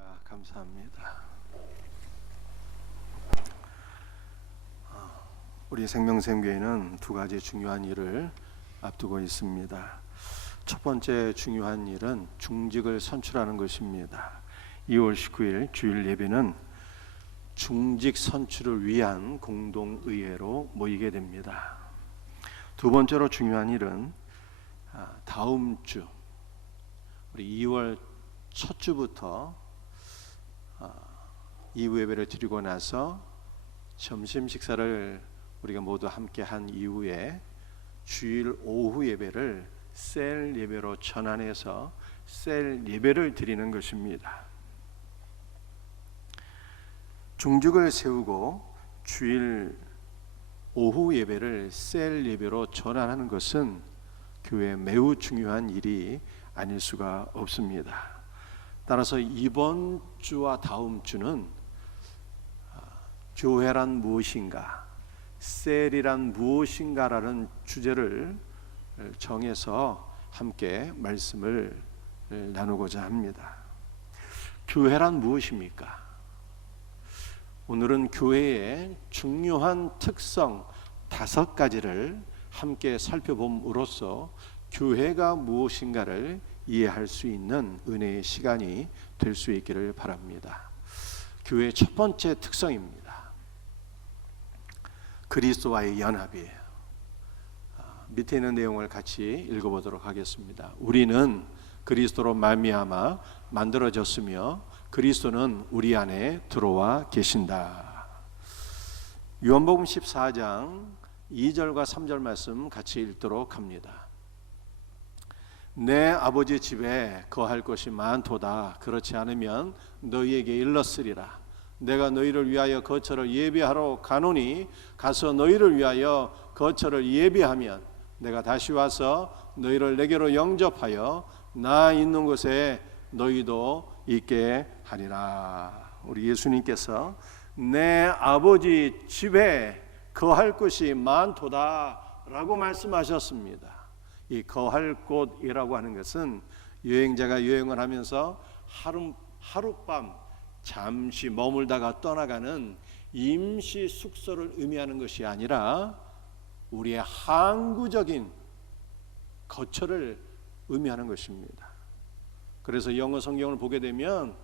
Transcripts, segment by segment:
할렐루야, 감사합니다. 우리 생명샘교회는 두 가지 중요한 일을 앞두고 있습니다. 첫 번째 중요한 일은 중직을 선출하는 것입니다. 2월 19일 주일 예배는 중직 선출을 위한 공동의회로 모이게 됩니다. 두 번째로 중요한 일은 다음 주 우리 2월 첫 주부터 이후 예배를 드리고 나서 점심 식사를 우리가 모두 함께 한 이후에 주일 오후 예배를 셀 예배로 전환해서 셀 예배를 드리는 것입니다. 중직을 세우고 주일 오후 예배를 셀 예배로 전환하는 것은 교회에 매우 중요한 일이 아닐 수가 없습니다. 따라서 이번 주와 다음 주는 교회란 무엇인가, 셀이란 무엇인가라는 주제를 정해서 함께 말씀을 나누고자 합니다. 교회란 무엇입니까? 오늘은 교회의 중요한 특성 5가지를 함께 살펴봄으로써 교회가 무엇인가를 이해할 수 있는 은혜의 시간이 될 수 있기를 바랍니다. 교회의 첫 번째 특성입니다. 그리스도와의 연합이에요. 밑에 있는 내용을 같이 읽어보도록 하겠습니다. 우리는 그리스도로 말미암아 만들어졌으며 그리스도는 우리 안에 들어와 계신다. 요한복음 14장 2절과 3절 말씀 같이 읽도록 합니다. 내 아버지 집에 거할 것이 많도다. 그렇지 않으면 너희에게 일렀으리라. 내가 너희를 위하여 거처를 예비하러 가노니 가서 너희를 위하여 거처를 예비하면 내가 다시 와서 너희를 내게로 영접하여 나 있는 곳에 너희도 있게 하리라. 우리 예수님께서 내 아버지 집에 거할 것이 많도다 라고 말씀하셨습니다. 이 거할 곳이라고 하는 것은 여행자가 여행을 하면서 하룻밤 잠시 머물다가 떠나가는 임시 숙소를 의미하는 것이 아니라 우리의 항구적인 거처를 의미하는 것입니다. 그래서 영어 성경을 보게 되면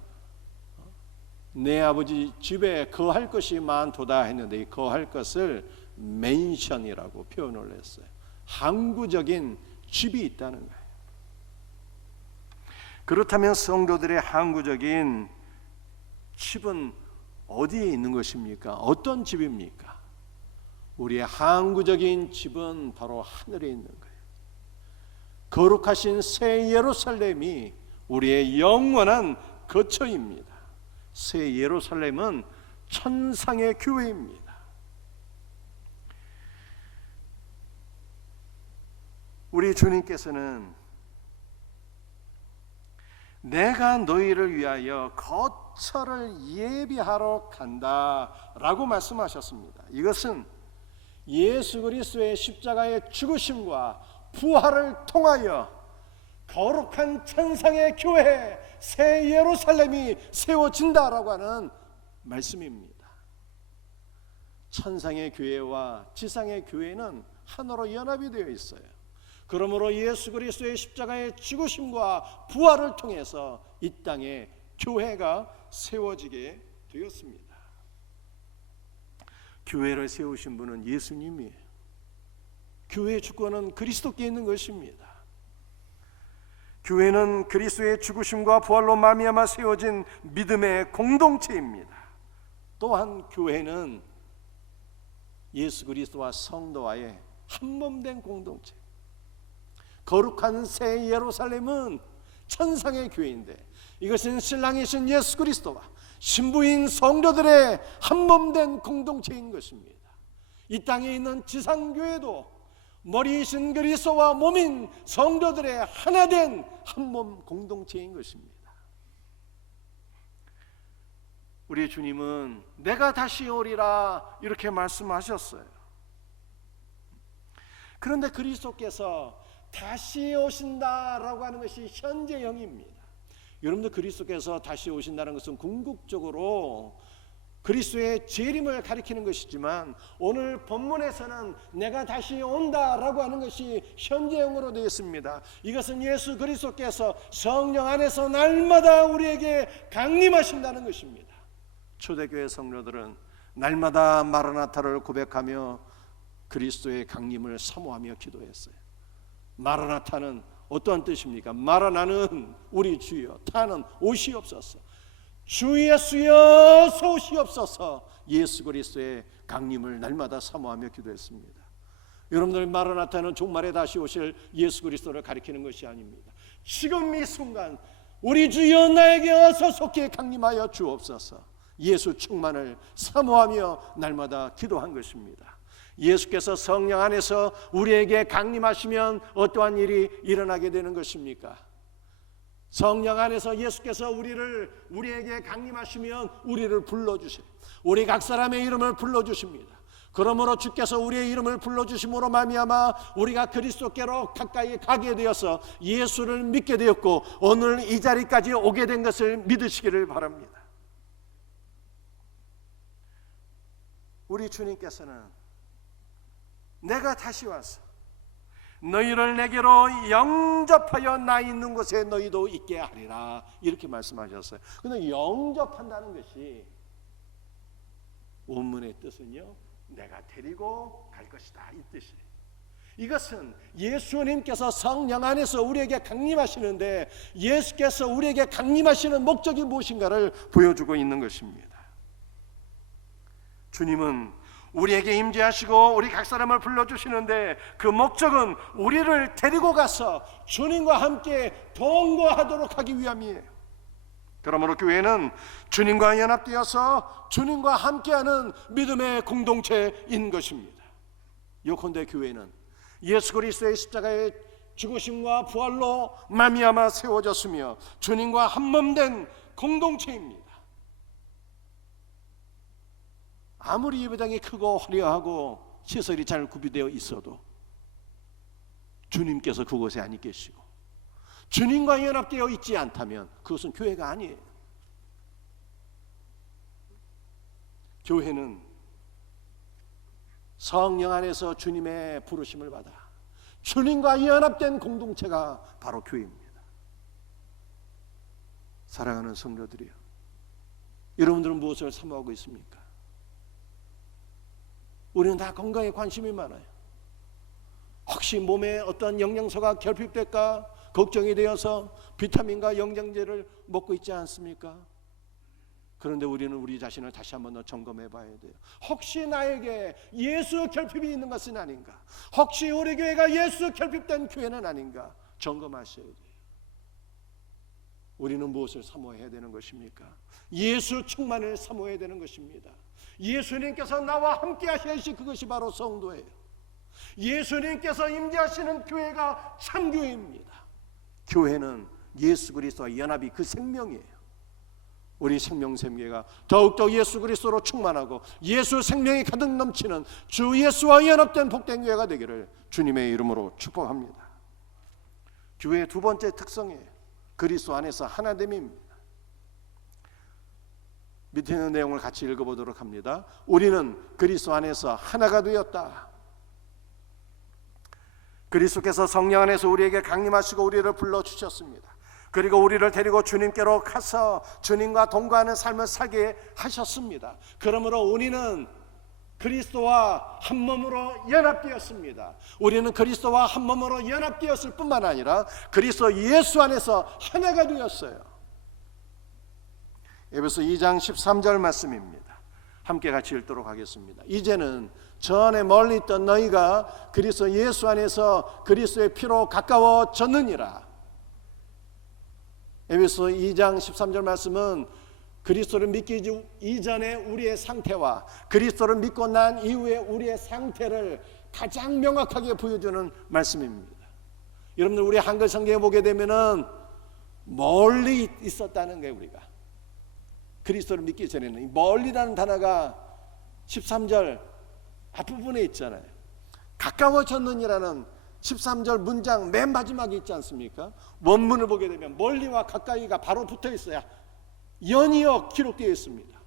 내 아버지 집에 거할 것이 많도다 했는데 이 거할 것을 맨션이라고 표현을 했어요. 항구적인 집이 있다는 거예요. 그렇다면 성도들의 항구적인 집은 어디에 있는 것입니까? 어떤 집입니까? 우리의 항구적인 집은 바로 하늘에 있는 거예요. 거룩하신 새 예루살렘이 우리의 영원한 거처입니다. 새 예루살렘은 천상의 교회입니다. 우리 주님께서는 내가 너희를 위하여 거처를 예비하러 간다라고 말씀하셨습니다. 이것은 예수 그리스도의 십자가의 죽으심과 부활을 통하여 거룩한 천상의 교회 새 예루살렘이 세워진다라고 하는 말씀입니다. 천상의 교회와 지상의 교회는 하나로 연합이 되어 있어요. 그러므로 예수 그리스도의 십자가의 죽으심과 부활을 통해서 이 땅에 교회가 세워지게 되었습니다. 교회를 세우신 분은 예수님이에요. 교회의 주권은 그리스도께 있는 것입니다. 교회는 그리스도의 죽으심과 부활로 말미암아 세워진 믿음의 공동체입니다. 또한 교회는 예수 그리스도와 성도와의 한몸된 공동체. 거룩한 새 예루살렘은 천상의 교회인데 이것은 신랑이신 예수 그리스도와 신부인 성도들의 한몸된 공동체인 것입니다. 이 땅에 있는 지상교회도 머리이신 그리스도와 몸인 성도들의 하나된 한몸 공동체인 것입니다. 우리 주님은 내가 다시 오리라 이렇게 말씀하셨어요. 그런데 그리스도께서 다시 오신다라고 하는 것이 현재형입니다. 여러분들 그리스도께서 다시 오신다는 것은 궁극적으로 그리스도의 재림을 가리키는 것이지만, 오늘 본문에서는 내가 다시 온다라고 하는 것이 현재형으로 되어 있습니다. 이것은 예수 그리스도께서 성령 안에서 날마다 우리에게 강림하신다는 것입니다. 초대교회 성도들은 날마다 마라나타를 고백하며 그리스도의 강림을 사모하며 기도했어요. 마라나타는 어떠한 뜻입니까? 마라나는 우리 주여, 타는 오시옵소서. 주 예수여 오시옵소서. 예수 그리스도의 강림을 날마다 사모하며 기도했습니다. 여러분들, 마라나타는 종말에 다시 오실 예수 그리스도를 가리키는 것이 아닙니다. 지금 이 순간 우리 주여 나에게 어서 속히 강림하여 주옵소서. 예수 충만을 사모하며 날마다 기도한 것입니다. 예수께서 성령 안에서 우리에게 강림하시면 어떠한 일이 일어나게 되는 것입니까? 성령 안에서 예수께서 우리에게 강림하시면 우리를 불러주세요. 우리 각 사람의 이름을 불러주십니다. 그러므로 주께서 우리의 이름을 불러주심으로 말미암아 우리가 그리스도께로 가까이 가게 되어서 예수를 믿게 되었고, 오늘 이 자리까지 오게 된 것을 믿으시기를 바랍니다. 우리 주님께서는 내가 다시 와서 너희를 내게로 영접하여 나 있는 곳에 너희도 있게 하리라, 이렇게 말씀하셨어요. 그런데 영접한다는 것이 원문의 뜻은요, 내가 데리고 갈 것이다, 이 뜻이에요. 이것은 예수님께서 성령 안에서 우리에게 강림하시는데, 예수께서 우리에게 강림하시는 목적이 무엇인가를 보여주고 있는 것입니다. 주님은 우리에게 임재하시고 우리 각 사람을 불러주시는데, 그 목적은 우리를 데리고 가서 주님과 함께 동거하도록 하기 위함이에요. 그러므로 교회는 주님과 연합되어서 주님과 함께하는 믿음의 공동체인 것입니다. 요컨대 교회는 예수 그리스도의 십자가의 죽으심과 부활로 말미암아 세워졌으며 주님과 한몸된 공동체입니다. 아무리 예배당이 크고 화려하고 시설이 잘 구비되어 있어도 주님께서 그곳에 안 계시고 주님과 연합되어 있지 않다면 그것은 교회가 아니에요. 교회는 성령 안에서 주님의 부르심을 받아 주님과 연합된 공동체가 바로 교회입니다. 사랑하는 성도들이요, 여러분들은 무엇을 사모하고 있습니까? 우리는 다 건강에 관심이 많아요. 혹시 몸에 어떤 영양소가 결핍될까 걱정이 되어서 비타민과 영양제를 먹고 있지 않습니까? 그런데 우리는 우리 자신을 다시 한번 더 점검해 봐야 돼요. 혹시 나에게 예수 결핍이 있는 것은 아닌가? 혹시 우리 교회가 예수 결핍된 교회는 아닌가? 점검하셔야 돼요. 우리는 무엇을 사모해야 되는 것입니까? 예수 충만을 사모해야 되는 것입니다. 예수님께서 나와 함께 하셔야지 그것이 바로 성도예요. 예수님께서 임재하시는 교회가 참교회입니다. 교회는 예수 그리스도와 연합이 그 생명이에요. 우리 생명샘교회가 더욱더 예수 그리스도로 충만하고 예수 생명이 가득 넘치는 주 예수와 연합된 복된 교회가 되기를 주님의 이름으로 축복합니다. 교회의 두 번째 특성이에요. 그리스도 안에서 하나됨입니다. 밑에 있는 내용을 같이 읽어보도록 합니다. 우리는 그리스도 안에서 하나가 되었다. 그리스도께서 성령 안에서 우리에게 강림하시고 우리를 불러주셨습니다. 그리고 우리를 데리고 주님께로 가서 주님과 동거하는 삶을 살게 하셨습니다. 그러므로 우리는 그리스도와 한 몸으로 연합되었습니다. 우리는 그리스도와 한 몸으로 연합되었을 뿐만 아니라 그리스도 예수 안에서 하나가 되었어요. 에베소 2장 13절 말씀입니다. 함께 같이 읽도록 하겠습니다. 이제는 전에 멀리 있던 너희가 그리스도 예수 안에서 그리스도의 피로 가까워졌느니라. 에베소 2장 13절 말씀은 그리스도를 믿기 이전에 우리의 상태와 그리스도를 믿고 난 이후에 우리의 상태를 가장 명확하게 보여주는 말씀입니다. 여러분들, 우리 한글 성경에 보게 되면은 멀리 있었다는 거예요. 우리가 그리스도를 믿기 전에는 멀리라는 단어가 13절 앞부분에 있잖아요. 가까워졌느니라는 13절 문장 맨 마지막에 있지 않습니까? 원문을 보게 되면 멀리와 가까이가 바로 붙어 있어야 연이어 기록되어 있습니다.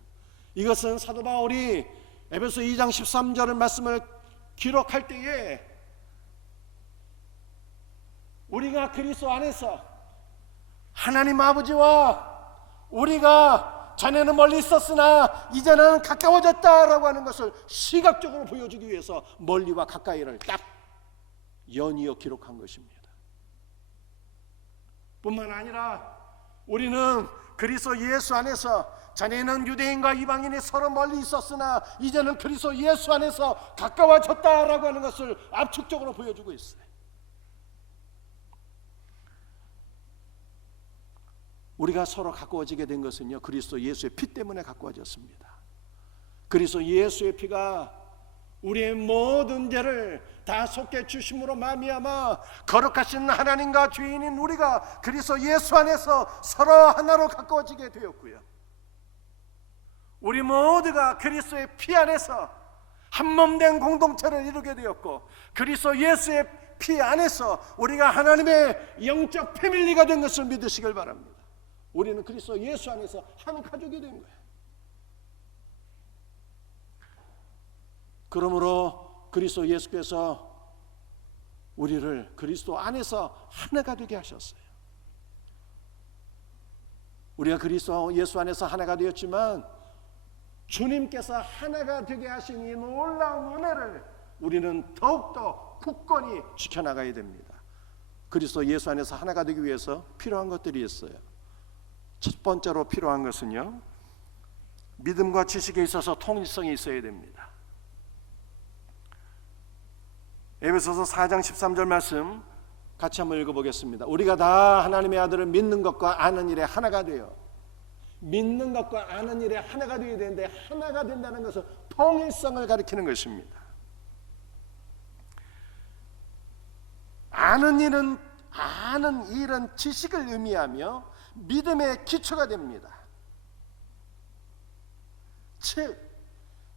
이것은 사도 바울이 에베소 2장 13절의 말씀을 기록할 때에 우리가 그리스도 안에서 하나님 아버지와 우리가 전에는 멀리 있었으나 이제는 가까워졌다라고 하는 것을 시각적으로 보여주기 위해서 멀리와 가까이를 딱 연이어 기록한 것입니다. 뿐만 아니라 우리는 그리스도 예수 안에서 전에는 유대인과 이방인이 서로 멀리 있었으나 이제는 그리스도 예수 안에서 가까워졌다라고 하는 것을 압축적으로 보여주고 있어요. 우리가 서로 가까워지게 된 것은요, 그리스도 예수의 피 때문에 가까워졌습니다. 그리스도 예수의 피가 우리의 모든 죄를 다 속해 주심으로 말미암아 거룩하신 하나님과 죄인인 우리가 그리스도 예수 안에서 서로 하나로 가까워지게 되었고요, 우리 모두가 그리스도의 피 안에서 한몸된 공동체를 이루게 되었고, 그리스도 예수의 피 안에서 우리가 하나님의 영적 패밀리가 된 것을 믿으시길 바랍니다. 우리는 그리스도 예수 안에서 한 가족이 된 거예요. 그러므로 그리스도 예수께서 우리를 그리스도 안에서 하나가 되게 하셨어요. 우리가 그리스도 예수 안에서 하나가 되었지만 주님께서 하나가 되게 하신 이 놀라운 은혜를 우리는 더욱더 굳건히 지켜나가야 됩니다. 그리스도 예수 안에서 하나가 되기 위해서 필요한 것들이 있어요. 첫 번째로 필요한 것은요, 믿음과 지식에 있어서 통일성이 있어야 됩니다. 에베소서 4장 13절 말씀 같이 한번 읽어보겠습니다. 우리가 다 하나님의 아들을 믿는 것과 아는 일에 하나가 되어, 믿는 것과 아는 일에 하나가 되어야 되는데, 하나가 된다는 것은 통일성을 가리키는 것입니다. 아는 일은 지식을 의미하며 믿음의 기초가 됩니다. 즉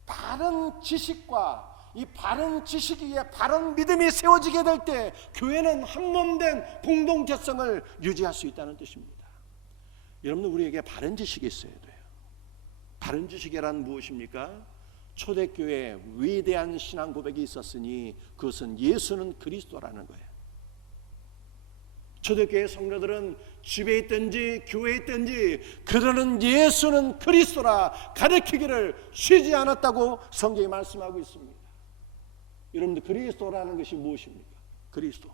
바른 지식과 이 바른 지식 위에 바른 믿음이 세워지게 될 때 교회는 한몸된 공동체성을 유지할 수 있다는 뜻입니다. 여러분, 우리에게 바른 지식이 있어야 돼요. 바른 지식이란 무엇입니까? 초대교회에 위대한 신앙 고백이 있었으니 그것은 예수는 그리스도라는 거예요. 초대교회 성도들은 집에 있든지 교회에 있든지 그들은 예수는 그리스도라 가르치기를 쉬지 않았다고 성경이 말씀하고 있습니다. 여러분들, 그리스도라는 것이 무엇입니까? 그리스도,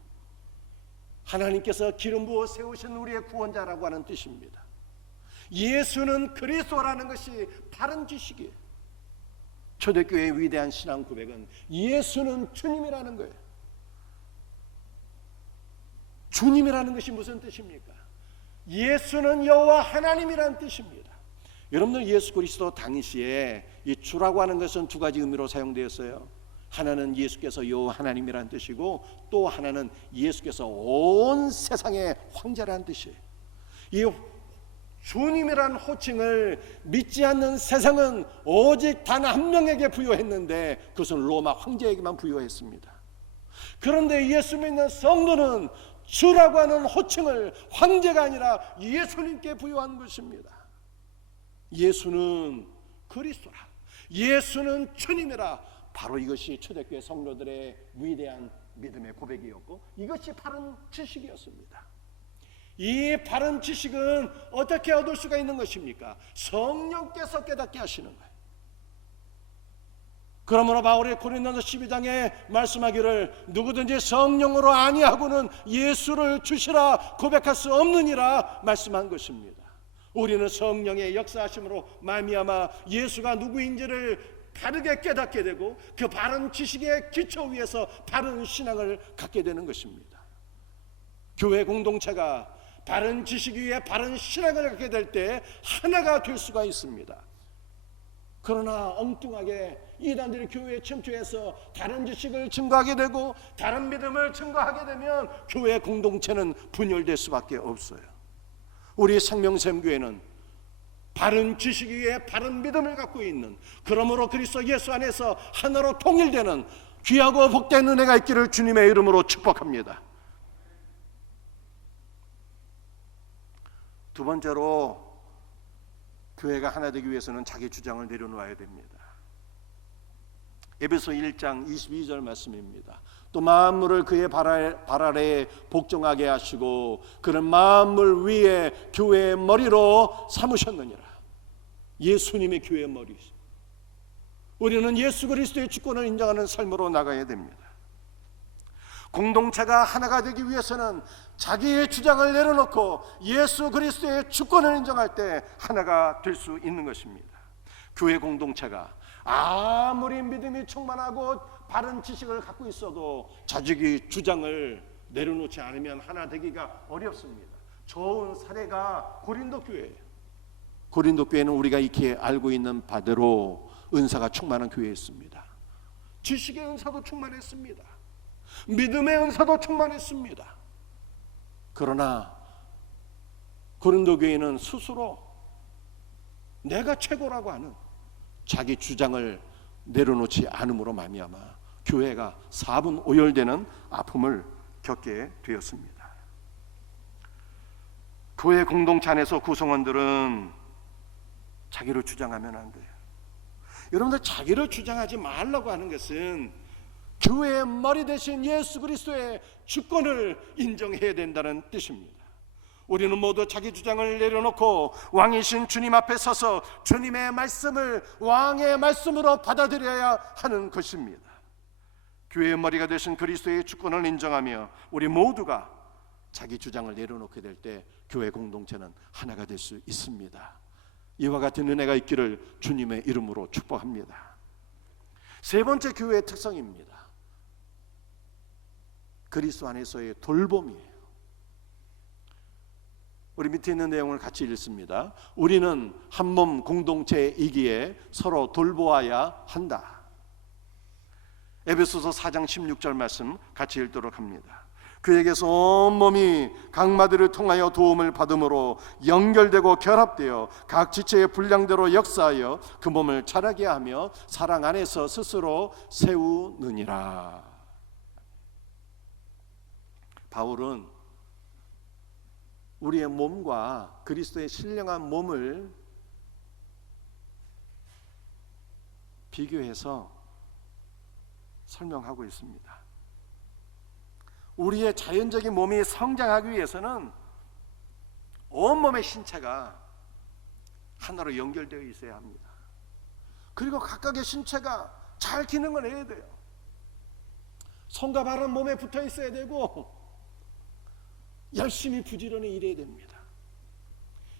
하나님께서 기름 부어 세우신 우리의 구원자라고 하는 뜻입니다. 예수는 그리스도라는 것이 바른 지식이에요. 초대교회의 위대한 신앙 고백은 예수는 주님이라는 거예요. 주님이라는 것이 무슨 뜻입니까? 예수는 여호와 하나님이라는 뜻입니다. 여러분들, 예수 그리스도 당시에 이 주라고 하는 것은 두 가지 의미로 사용되었어요. 하나는 예수께서 여호와 하나님이라는 뜻이고, 또 하나는 예수께서 온 세상의 황제라는 뜻이에요. 이 주님이라는 호칭을 믿지 않는 세상은 오직 단 한 명에게 부여했는데 그것은 로마 황제에게만 부여했습니다. 그런데 예수 믿는 성도는 주라고 하는 호칭을 황제가 아니라 예수님께 부여한 것입니다. 예수는 그리스도라, 예수는 주님이라. 바로 이것이 초대교회 성도들의 위대한 믿음의 고백이었고, 이것이 바른 지식이었습니다. 이 바른 지식은 어떻게 얻을 수가 있는 것입니까? 성령께서 깨닫게 하시는 거예요. 그러므로 바울이 고린도서 12장에 말씀하기를 누구든지 성령으로 아니하고는 예수를 주시라 고백할 수 없느니라 말씀한 것입니다. 우리는 성령의 역사하심으로 말미암아 예수가 누구인지를 바르게 깨닫게 되고, 그 바른 지식의 기초 위에서 바른 신앙을 갖게 되는 것입니다. 교회 공동체가 바른 지식 위에 바른 신앙을 갖게 될 때 하나가 될 수가 있습니다. 그러나 엉뚱하게 이단들이 교회에 침투해서 다른 지식을 증거하게 되고 다른 믿음을 증거하게 되면 교회 공동체는 분열될 수밖에 없어요. 우리 생명샘교회는 바른 지식 위에 바른 믿음을 갖고 있는, 그러므로 그리스도 예수 안에서 하나로 통일되는 귀하고 복된 은혜가 있기를 주님의 이름으로 축복합니다. 두 번째로, 교회가 하나 되기 위해서는 자기 주장을 내려놓아야 됩니다. 에베소 1장 22절 말씀입니다. 또 만물을 그의 발 아래에 복종하게 하시고 그는 만물 위에 교회의 머리로 삼으셨느니라. 예수님의 교회의 머리이십니다. 우리는 예수 그리스도의 주권을 인정하는 삶으로 나가야 됩니다. 공동체가 하나가 되기 위해서는 자기의 주장을 내려놓고 예수 그리스도의 주권을 인정할 때 하나가 될 수 있는 것입니다. 교회 공동체가 아무리 믿음이 충만하고 바른 지식을 갖고 있어도 자기 주장을 내려놓지 않으면 하나 되기가 어렵습니다. 좋은 사례가 고린도 교회예요. 고린도 교회는 우리가 익히 알고 있는 바대로 은사가 충만한 교회였습니다. 지식의 은사도 충만했습니다. 믿음의 은사도 충만했습니다. 그러나 고린도 교회는 스스로 내가 최고라고 하는 자기 주장을 내려놓지 않음으로 말미암아 교회가 사분오열되는 아픔을 겪게 되었습니다. 교회 공동체 안에서 구성원들은 자기를 주장하면 안 돼요. 여러분들, 자기를 주장하지 말라고 하는 것은 교회의 머리 대신 예수 그리스도의 주권을 인정해야 된다는 뜻입니다. 우리는 모두 자기 주장을 내려놓고 왕이신 주님 앞에 서서 주님의 말씀을 왕의 말씀으로 받아들여야 하는 것입니다. 교회의 머리가 되신 그리스도의 주권을 인정하며 우리 모두가 자기 주장을 내려놓게 될 때 교회 공동체는 하나가 될 수 있습니다. 이와 같은 은혜가 있기를 주님의 이름으로 축복합니다. 세 번째, 교회의 특성입니다. 그리스도 안에서의 돌봄이에요. 우리 밑에 있는 내용을 같이 읽습니다. 우리는 한 몸 공동체이기에 서로 돌보아야 한다. 에베소서 4장 16절 말씀 같이 읽도록 합니다. 그에게서 온몸이 각마디를 통하여 도움을 받음으로 연결되고 결합되어 각 지체의 분량대로 역사하여 그 몸을 자라게 하며 사랑 안에서 스스로 세우느니라. 바울은 우리의 몸과 그리스도의 신령한 몸을 비교해서 설명하고 있습니다. 우리의 자연적인 몸이 성장하기 위해서는 온몸의 신체가 하나로 연결되어 있어야 합니다. 그리고 각각의 신체가 잘 기능을 해야 돼요. 손과 발은 몸에 붙어 있어야 되고 열심히 부지런히 일해야 됩니다.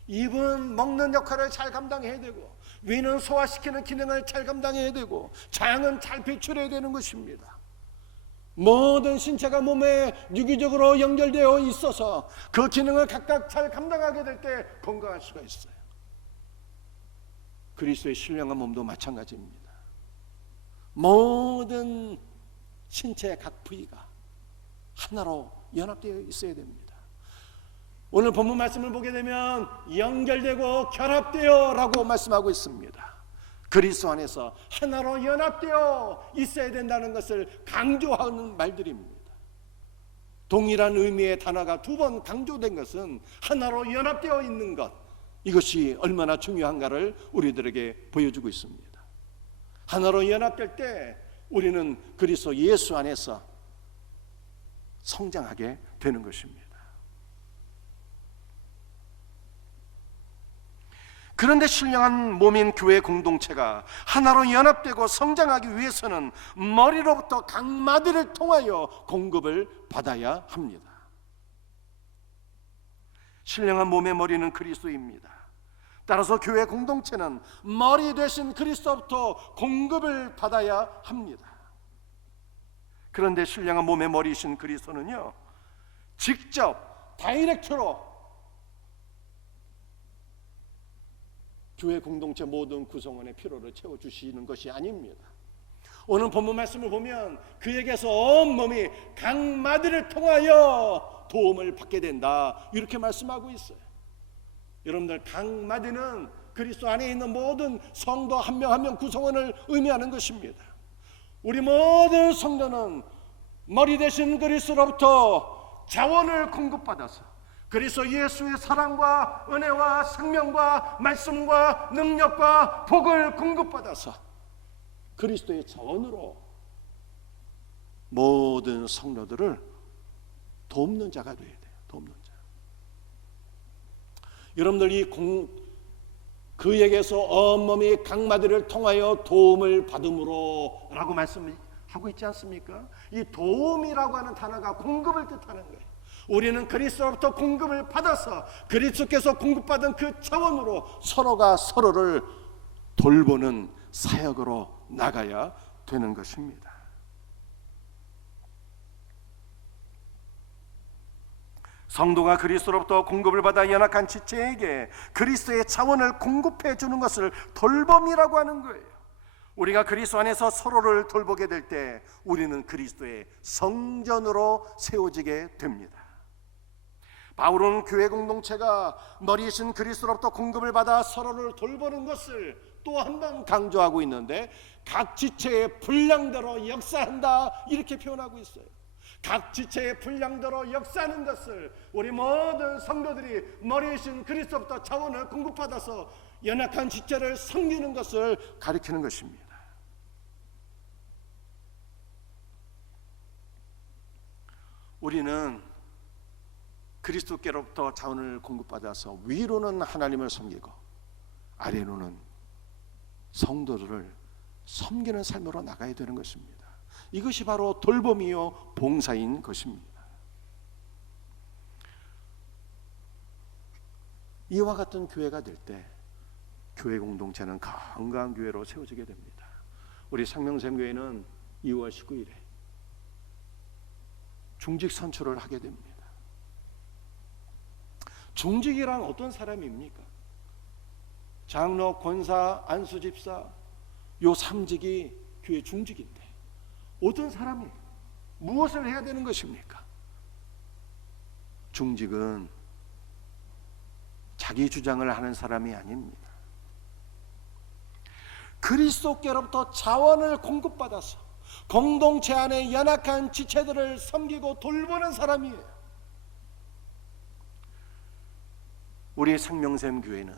입은 먹는 역할을 잘 감당해야 되고 위는 소화시키는 기능을 잘 감당해야 되고 장은 잘 배출해야 되는 것입니다. 모든 신체가 몸에 유기적으로 연결되어 있어서 그 기능을 각각 잘 감당하게 될 때 건강할 수가 있어요. 그리스도의 신령한 몸도 마찬가지입니다. 모든 신체의 각 부위가 하나로 연합되어 있어야 됩니다. 오늘 본문 말씀을 보게 되면 연결되고 결합되어 라고 말씀하고 있습니다. 그리스도 안에서 하나로 연합되어 있어야 된다는 것을 강조하는 말들입니다. 동일한 의미의 단어가 두 번 강조된 것은 하나로 연합되어 있는 것, 이것이 얼마나 중요한가를 우리들에게 보여주고 있습니다. 하나로 연합될 때 우리는 그리스도 예수 안에서 성장하게 되는 것입니다. 그런데 신령한 몸인 교회 공동체가 하나로 연합되고 성장하기 위해서는 머리로부터 각마디를 통하여 공급을 받아야 합니다. 신령한 몸의 머리는 그리스도입니다. 따라서 교회 공동체는 머리 되신 그리스도부터 공급을 받아야 합니다. 그런데 신령한 몸의 머리이신 그리스도는요, 직접 다이렉트로 교회 공동체 모든 구성원의 필요를 채워주시는 것이 아닙니다. 오늘 본문 말씀을 보면 그에게서 온몸이 각마디를 통하여 도움을 받게 된다, 이렇게 말씀하고 있어요. 여러분들, 각마디는 그리스도 안에 있는 모든 성도 한 명 한 명 구성원을 의미하는 것입니다. 우리 모든 성도는 머리 대신 그리스도로부터 자원을 공급받아서 그리스도 예수의 사랑과 은혜와 생명과 말씀과 능력과 복을 공급받아서 그리스도의 자원으로 모든 성도들을 돕는 자가 되어야 돼요. 돕는 자. 여러분들 그에게서 온몸이 강마디를 통하여 도움을 받음으로 라고 말씀하고 있지 않습니까? 이 도움이라고 하는 단어가 공급을 뜻하는 거예요. 우리는 그리스도로부터 공급을 받아서 그리스도께서 공급받은 그 차원으로 서로가 서로를 돌보는 사역으로 나가야 되는 것입니다. 성도가 그리스도로부터 공급을 받아 연약한 지체에게 그리스도의 차원을 공급해 주는 것을 돌봄이라고 하는 거예요. 우리가 그리스도 안에서 서로를 돌보게 될 때 우리는 그리스도의 성전으로 세워지게 됩니다. 바울은 교회 공동체가 머리이신 그리스도로부터 공급을 받아 서로를 돌보는 것을 또 한 번 강조하고 있는데, 각 지체의 분량대로 역사한다 이렇게 표현하고 있어요. 각 지체의 분량대로 역사하는 것을 우리 모든 성도들이 머리이신 그리스도부터 자원을 공급받아서 연약한 지체를 섬기는 것을 가리키는 것입니다. 우리는 그리스도께로부터 자원을 공급받아서 위로는 하나님을 섬기고 아래로는 성도들을 섬기는 삶으로 나가야 되는 것입니다. 이것이 바로 돌봄이요 봉사인 것입니다. 이와 같은 교회가 될 때 교회 공동체는 건강한 교회로 세워지게 됩니다. 우리 생명샘교회는 2월 19일에 중직 선출을 하게 됩니다. 중직이란 어떤 사람입니까? 장로, 권사, 안수집사 요 3직이 교회 중직인데 어떤 사람이 무엇을 해야 되는 것입니까? 중직은 자기 주장을 하는 사람이 아닙니다. 그리스도께로부터 자원을 공급받아서 공동체 안에 연약한 지체들을 섬기고 돌보는 사람이에요. 우리 생명샘 교회는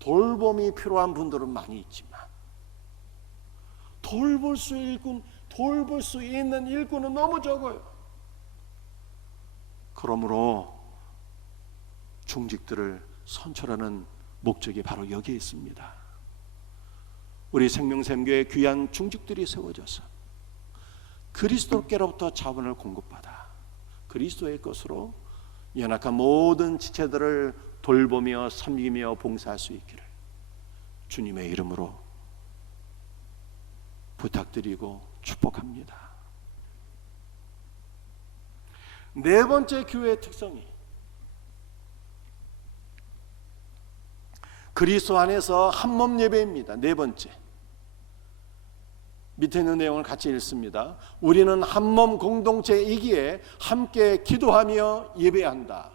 돌봄이 필요한 분들은 많이 있지만 돌볼 수 있는 일꾼은 너무 적어요. 그러므로 중직들을 선출하는 목적이 바로 여기에 있습니다. 우리 생명샘교회 귀한 중직들이 세워져서 그리스도께로부터 자원을 공급받아 그리스도의 것으로 연약한 모든 지체들을 돌보며 섬기며 봉사할 수 있기를 주님의 이름으로 부탁드리고 축복합니다. 네 번째 교회의 특성이 그리스도 안에서 한몸 예배입니다. 네 번째, 밑에 있는 내용을 같이 읽습니다. 우리는 한몸 공동체이기에 함께 기도하며 예배한다.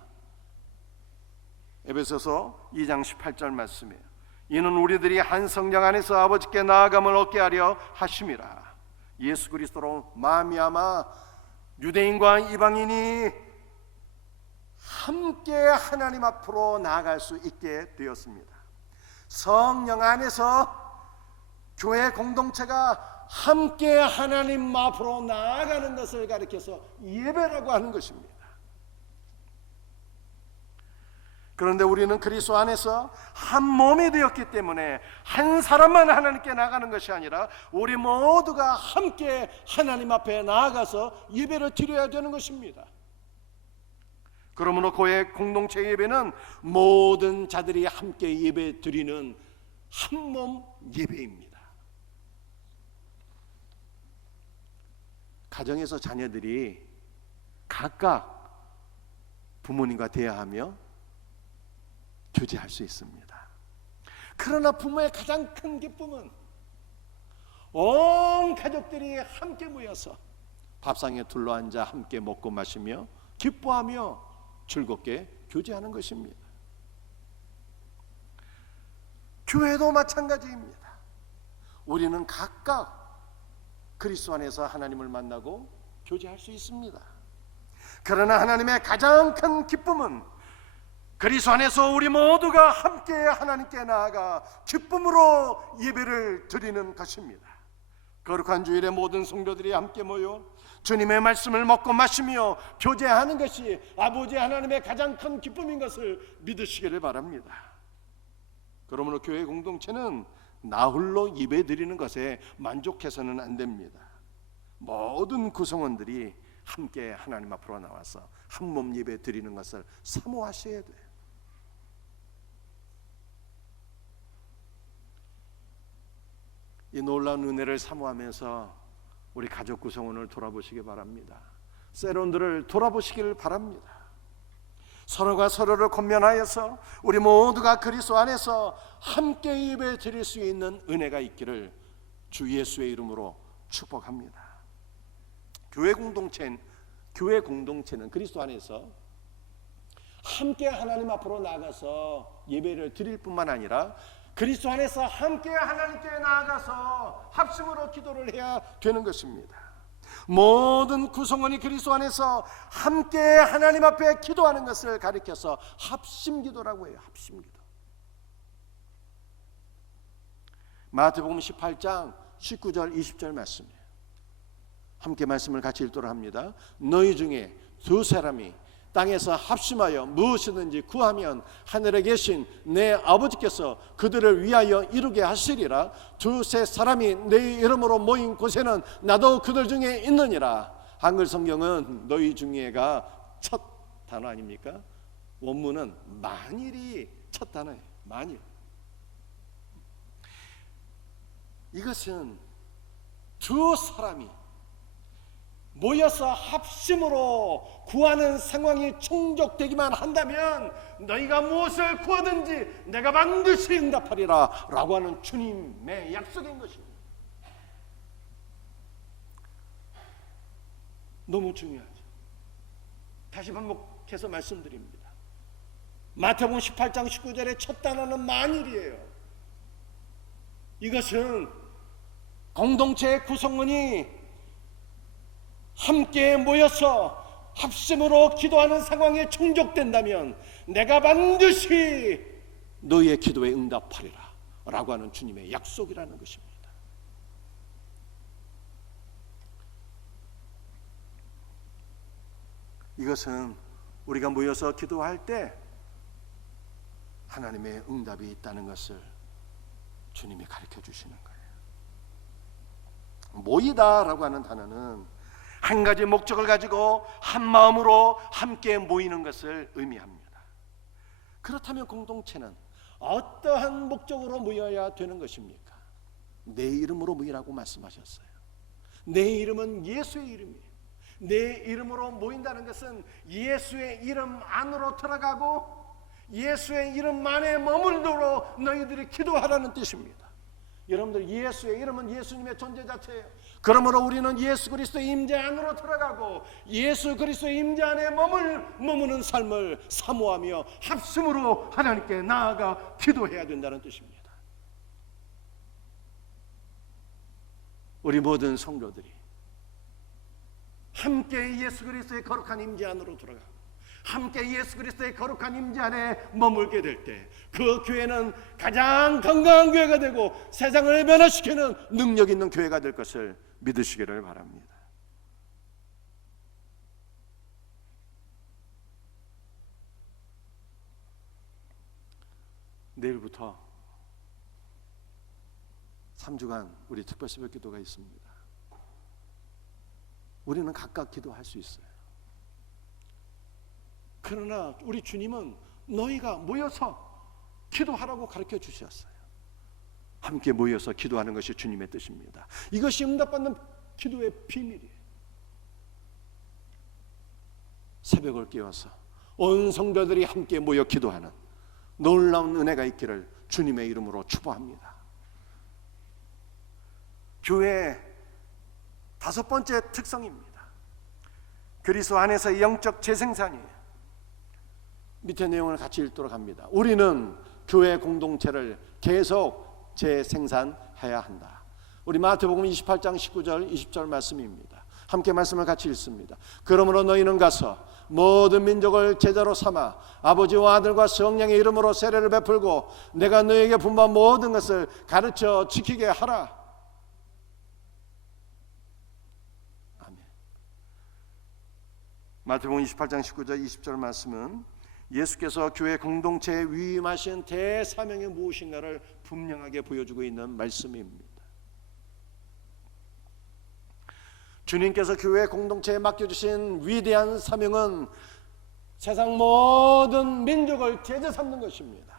에베소서 2장 18절 말씀이에요. 이는 우리들이 한 성령 안에서 아버지께 나아감을 얻게 하려 하심이라. 예수 그리스도로 말미암아 유대인과 이방인이 함께 하나님 앞으로 나아갈 수 있게 되었습니다. 성령 안에서 교회 공동체가 함께 하나님 앞으로 나아가는 것을 가리켜서 예배라고 하는 것입니다. 그런데 우리는 그리스도 안에서 한 몸이 되었기 때문에 한 사람만 하나님께 나가는 것이 아니라 우리 모두가 함께 하나님 앞에 나아가서 예배를 드려야 되는 것입니다. 그러므로 교회 공동체 예배는 모든 자들이 함께 예배 드리는 한 몸 예배입니다. 가정에서 자녀들이 각각 부모님과 대화하며 교제할 수 있습니다. 그러나 부모의 가장 큰 기쁨은 온 가족들이 함께 모여서 밥상에 둘러앉아 함께 먹고 마시며 기뻐하며 즐겁게 교제하는 것입니다. 교회도 마찬가지입니다. 우리는 각각 그리스도 안에서 하나님을 만나고 교제할 수 있습니다. 그러나 하나님의 가장 큰 기쁨은 그리스도 안에서 우리 모두가 함께 하나님께 나아가 기쁨으로 예배를 드리는 것입니다. 거룩한 주일에 모든 성도들이 함께 모여 주님의 말씀을 먹고 마시며 교제하는 것이 아버지 하나님의 가장 큰 기쁨인 것을 믿으시기를 바랍니다. 그러므로 교회 공동체는 나 홀로 예배 드리는 것에 만족해서는 안 됩니다. 모든 구성원들이 함께 하나님 앞으로 나와서 한 몸 예배 드리는 것을 사모하셔야 돼요. 이 놀라운 은혜를 사모하면서 우리 가족 구성원을 돌아보시기 바랍니다. 세론들을 돌아보시기를 바랍니다. 서로가 서로를 권면하여서 우리 모두가 그리스도 안에서 함께 예배 드릴 수 있는 은혜가 있기를 주 예수의 이름으로 축복합니다. 교회 공동체는 그리스도 안에서 함께 하나님 앞으로 나가서 예배를 드릴 뿐만 아니라 그리스도 안에서 함께 하나님께 나아가서 합심으로 기도를 해야 되는 것입니다. 모든 구성원이 그리스도 안에서 함께 하나님 앞에 기도하는 것을 가리켜서 합심기도라고 해요. 합심기도. 마태복음 18장 19절 20절 말씀이에요. 함께 말씀을 같이 읽도록 합니다. 너희 중에 두 사람이 땅에서 합심하여 무엇이든지 구하면 하늘에 계신 내 아버지께서 그들을 위하여 이루게 하시리라. 두세 사람이 내 이름으로 모인 곳에는 나도 그들 중에 있느니라. 한글 성경은 너희 중에가 첫 단어 아닙니까? 원문은 만일이 첫 단어예요. 만일. 이것은 두 사람이 모여서 합심으로 구하는 상황이 충족되기만 한다면 너희가 무엇을 구하든지 내가 반드시 응답하리라 라고 하는 주님의 약속인 것입니다. 너무 중요하죠. 다시 반복해서 말씀드립니다. 마태복음 18장 19절의 첫 단어는 만일이에요. 이것은 공동체의 구성원이 함께 모여서 합심으로 기도하는 상황이 충족된다면 내가 반드시 너희의 기도에 응답하리라 라고 하는 주님의 약속이라는 것입니다. 이것은 우리가 모여서 기도할 때 하나님의 응답이 있다는 것을 주님이 가르쳐 주시는 거예요. 모이다라고 하는 단어는 한 가지 목적을 가지고 한 마음으로 함께 모이는 것을 의미합니다. 그렇다면 공동체는 어떠한 목적으로 모여야 되는 것입니까? 내 이름으로 모이라고 말씀하셨어요. 내 이름은 예수의 이름이에요. 내 이름으로 모인다는 것은 예수의 이름 안으로 들어가고 예수의 이름 안에 머물도록 너희들이 기도하라는 뜻입니다. 여러분들, 예수의 이름은 예수님의 존재 자체예요. 그러므로 우리는 예수 그리스도의 임재 안으로 들어가고 예수 그리스도의 임재 안에 머무는 삶을 사모하며 합심으로 하나님께 나아가 기도해야 된다는 뜻입니다. 우리 모든 성도들이 함께 예수 그리스도의 거룩한 임재 안으로 들어가고 함께 예수 그리스도의 거룩한 임재 안에 머물게 될 때 그 교회는 가장 건강한 교회가 되고 세상을 변화시키는 능력 있는 교회가 될 것을 믿으시기를 바랍니다. 내일부터 3주간 우리 특별 새벽 기도가 있습니다. 우리는 각각 기도할 수 있어요. 그러나 우리 주님은 너희가 모여서 기도하라고 가르쳐 주셨어요. 함께 모여서 기도하는 것이 주님의 뜻입니다. 이것이 응답받는 기도의 비밀이에요. 새벽을 깨워서 온 성도들이 함께 모여 기도하는 놀라운 은혜가 있기를 주님의 이름으로 축복합니다. 교회의 다섯 번째 특성입니다. 그리스도 안에서 영적 재생산이에요. 밑에 내용을 같이 읽도록 합니다. 우리는 교회 공동체를 계속 재생산해야 한다. 우리 마태복음 28장 19절 20절 말씀입니다. 함께 말씀을 같이 읽습니다. 그러므로 너희는 가서 모든 민족을 제자로 삼아 아버지와 아들과 성령의 이름으로 세례를 베풀고 내가 너희에게 분부한 모든 것을 가르쳐 지키게 하라. 아멘. 마태복음 28장 19절 20절 말씀은 예수께서 교회 공동체에 위임하신 대사명이 무엇인가를 분명하게 보여주고 있는 말씀입니다. 주님께서 교회 공동체에 맡겨주신 위대한 사명은 세상 모든 민족을 제자 삼는 것입니다.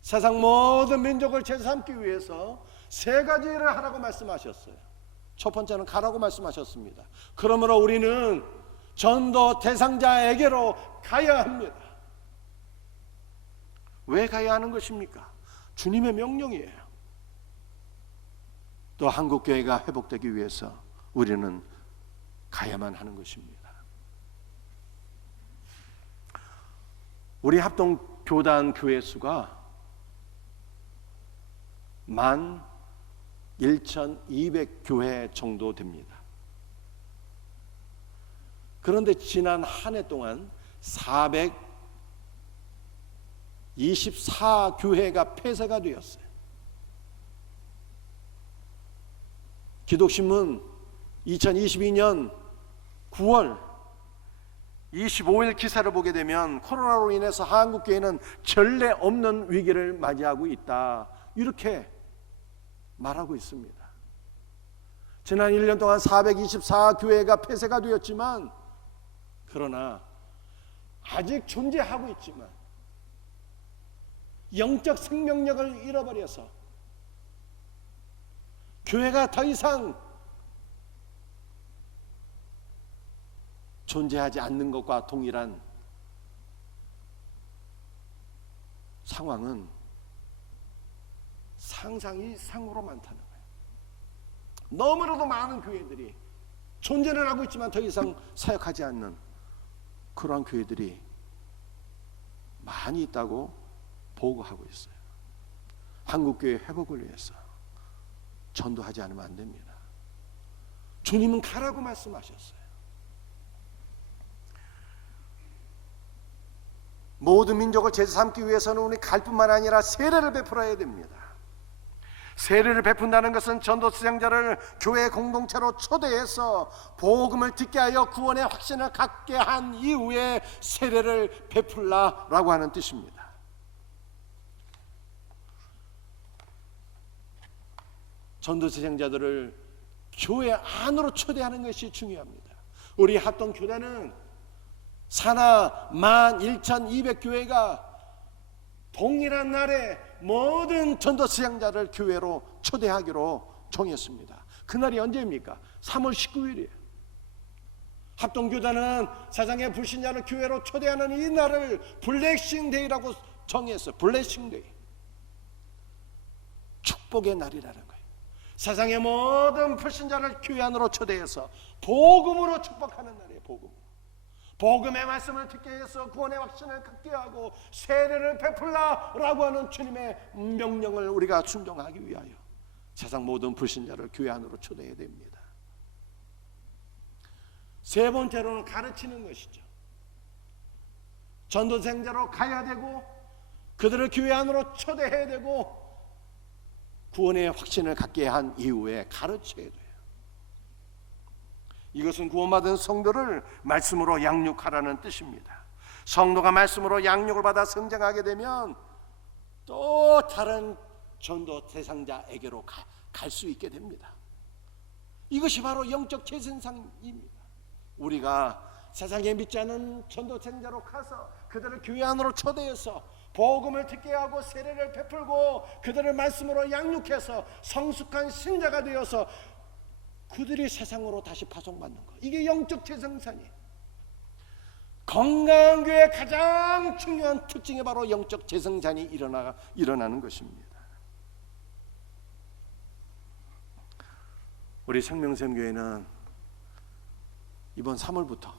세상 모든 민족을 제자 삼기 위해서 세 가지 일을 하라고 말씀하셨어요. 첫 번째는 가라고 말씀하셨습니다. 그러므로 우리는 전도 대상자에게로 가야 합니다. 왜 가야 하는 것입니까? 주님의 명령이에요. 또 한국교회가 회복되기 위해서 우리는 가야만 하는 것입니다. 우리 합동교단 교회 수가 11,200교회 정도 됩니다. 그런데 지난 한 해 동안 424교회가 폐쇄가 되었어요. 기독신문 2022년 9월 25일 기사를 보게 되면 코로나로 인해서 한국교회는 전례 없는 위기를 맞이하고 있다, 이렇게 말하고 있습니다. 지난 1년 동안 424교회가 폐쇄가 되었지만, 그러나 아직 존재하고 있지만 영적 생명력을 잃어버려서 교회가 더 이상 존재하지 않는 것과 동일한 상황은 상상 이상으로 많다는 거예요. 너무나도 많은 교회들이 존재는 하고 있지만 더 이상 사역하지 않는 그러한 교회들이 많이 있다고 보고하고 있어요. 한국교회 회복을 위해서 전도하지 않으면 안 됩니다. 주님은 가라고 말씀하셨어요. 모든 민족을 제자 삼기 위해서는 우리 갈 뿐만 아니라 세례를 베풀어야 됩니다. 세례를 베푼다는 것은 전도 수장자를 교회 공동체로 초대해서 복음을 듣게 하여 구원의 확신을 갖게 한 이후에 세례를 베풀라라고 하는 뜻입니다. 전도 수장자들을 교회 안으로 초대하는 것이 중요합니다. 우리 합동교단은 산하 11,200교회가 동일한 날에 모든 전도 수양자를 교회로 초대하기로 정했습니다. 그날이 언제입니까? 3월 19일이에요. 합동교단은 세상의 불신자를 교회로 초대하는 이 날을 블레싱데이라고 정했어요. 블레싱데이, 축복의 날이라는 거예요. 세상의 모든 불신자를 교회 안으로 초대해서 복음으로 축복하는 날이에요. 복음의 말씀을 듣게 해서 구원의 확신을 갖게 하고 세례를 베풀라라고 하는 주님의 명령을 우리가 순종하기 위하여 세상 모든 불신자를 교회 안으로 초대해야 됩니다. 세 번째로는 가르치는 것이죠. 전도생자로 가야 되고 그들을 교회 안으로 초대해야 되고 구원의 확신을 갖게 한 이후에 가르쳐야 돼요. 이것은 구원받은 성도를 말씀으로 양육하라는 뜻입니다. 성도가 말씀으로 양육을 받아 성장하게 되면 또 다른 전도 대상자에게로 갈 수 있게 됩니다. 이것이 바로 영적 재생산입니다. 우리가 세상에 믿지 않은 전도 대상자로 가서 그들을 교회 안으로 초대해서 복음을 듣게 하고 세례를 베풀고 그들을 말씀으로 양육해서 성숙한 신자가 되어서 그들이 세상으로 다시 파송받는 것, 이게 영적 재생산이에요. 건강한 교회의 가장 중요한 특징이 바로 영적 재생산이 일어나는 것입니다. 우리 생명샘교회는 이번 3월부터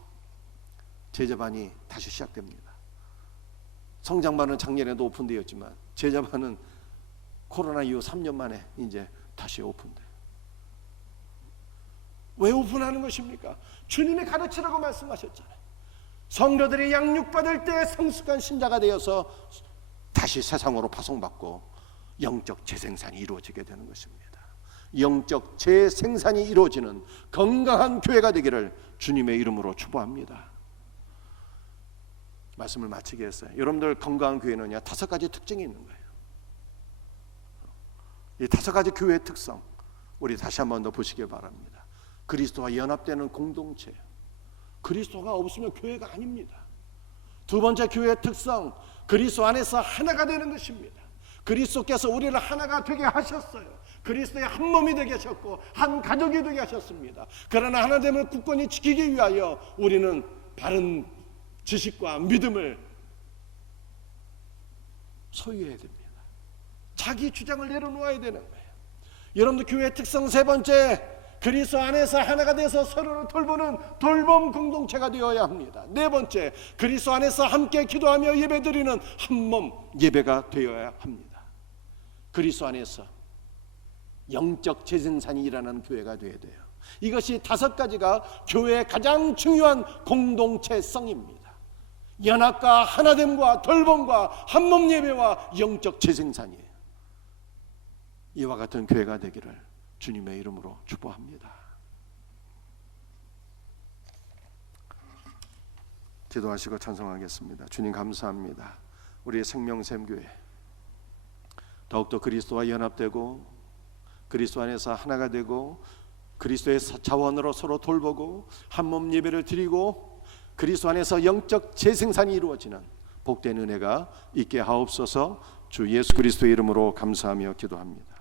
제자반이 다시 시작됩니다. 성장반은 작년에도 오픈되었지만 제자반은 코로나 이후 3년 만에 이제 다시 오픈돼요. 왜 오픈하는 것입니까? 주님이 가르치라고 말씀하셨잖아요. 성도들이 양육받을 때 성숙한 신자가 되어서 다시 세상으로 파송받고 영적 재생산이 이루어지게 되는 것입니다. 영적 재생산이 이루어지는 건강한 교회가 되기를 주님의 이름으로 축복합니다. 말씀을 마치게 했어요. 여러분들 건강한 교회는요, 5가지 특징이 있는 거예요. 이 5가지 교회의 특성 우리 다시 한 번 더 보시기 바랍니다. 그리스도와 연합되는 공동체, 그리스도가 없으면 교회가 아닙니다. 두 번째 교회의 특성, 그리스도 안에서 하나가 되는 것입니다. 그리스도께서 우리를 하나가 되게 하셨어요. 그리스도의 한 몸이 되게 하셨고 한 가족이 되게 하셨습니다. 그러나 하나됨을 굳건히 지키기 위하여 우리는 바른 지식과 믿음을 소유해야 됩니다. 자기 주장을 내려놓아야 되는 거예요. 여러분들 교회의 특성 세 번째, 그리스도 안에서 하나가 돼서 서로를 돌보는 돌봄 공동체가 되어야 합니다. 네 번째, 그리스도 안에서 함께 기도하며 예배드리는 한 몸 예배가 되어야 합니다. 그리스도 안에서 영적 재생산이 일어나는 교회가 되어야 돼요. 이것이 5가지가 교회의 가장 중요한 공동체성입니다. 연합과 하나됨과 돌봄과 한 몸 예배와 영적 재생산이에요. 이와 같은 교회가 되기를 주님의 이름으로 축복합니다. 기도하시고 찬송하겠습니다. 주님 감사합니다. 우리의 생명샘교회 더욱더 그리스도와 연합되고 그리스도 안에서 하나가 되고 그리스도의 자원으로 서로 돌보고 한 몸 예배를 드리고 그리스도 안에서 영적 재생산이 이루어지는 복된 은혜가 있게 하옵소서. 주 예수 그리스도의 이름으로 감사하며 기도합니다.